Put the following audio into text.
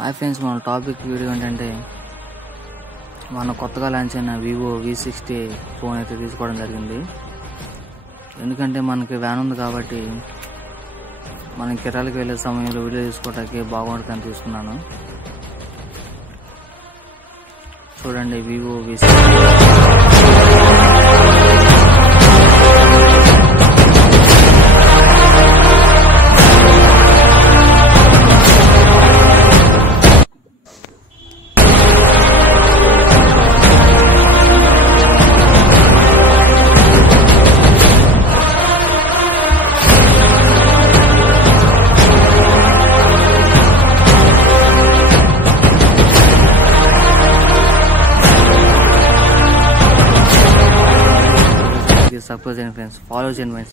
Hi friends, మన topic video ఏంటంటే మన కొత్తగా లాంచ్ అయిన వివో V60 ఫోన్ అయితే తీసుకోవడం జరిగింది. ఎందుకంటే మనకి వ్యాన్ ఉంది కాబట్టి మనం కిరాలకు వెళ్ళే సమయంలో వీడియో తీసుకోవడానికి బాగుంటుందని తీసుకున్నాను. చూడండి, Vivo V60. Suppose friends, follow చేయండి ఫ్రెండ్స్.